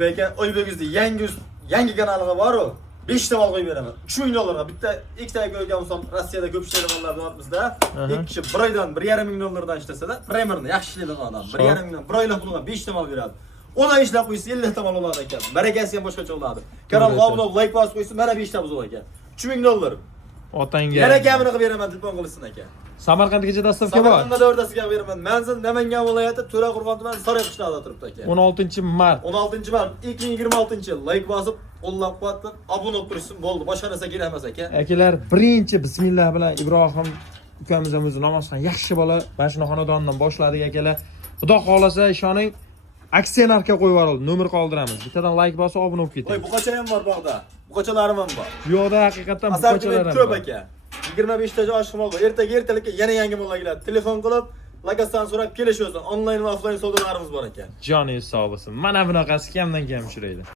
Lekin Oybekizda yangi kanaliga bor-ku. 5 ta mal qo'yib beraman. 3 ming dollarga bitta ikkita ko'rgan bo'lsam Rossiyada ko'p ishlaydigan mallardan o'tmizda. Ikki kishi 1 oydan 1,5 ming dollardan ishlasada, primerni yaxshi ishlaydigan odam 1,5 mingdan 1 oylik pulga 5 ta mal beradi. Ona ishlab qo'ysa 50 ta mal oladi ekan. Barakasi ham boshqacha bo'ladi. Kanalga obuna bo'lib, like bosib qo'ysa, mana 5 ta buzib ekan. 3 ming dollar. Otangga. Yana kamini qilib beraman, telefon qilsin ekan. Samarqandgacha dastavka bor. Samarqandda o'rtasiga beraman. Manzil Namangan viloyati To'raqo'rg'on tumani Sariq qishloqda turibdi ekan. 16-mart. 16-mart 2026-yil like bosib, qo'llab-quvvatlab, obuna bo'lib tursin, bo'ldi. Boshqa narsa kerak emas ekan. Akalar, birinchi bismillah bilan Ibrohim ukamiz ham o'zi namozxon yaxshi bola. Mana shuni xonadondan boshladik akalar. Xudo xolasa ishoning, aksiya narxga qo'yib yuborildi. Nomer qoldiramiz. Bittadan like bosib, obuna bo'lib keting. Voy, buqacha ham bor bog'da. Buqachalarim ham bor. Bu yoqda haqiqatan buqachalar ham ko'p bor. aka. 25 ta oshqi mol bor. Ertalikka yana yangi mollar keladi. Telefon qilib, lokasiyadan so'rab kelishyapsan. Onlayn va offlayn savdolarimiz bor ekan. Joningiz sog' bo'lsin. Mana bunaqasi kamdan kam uchraydi.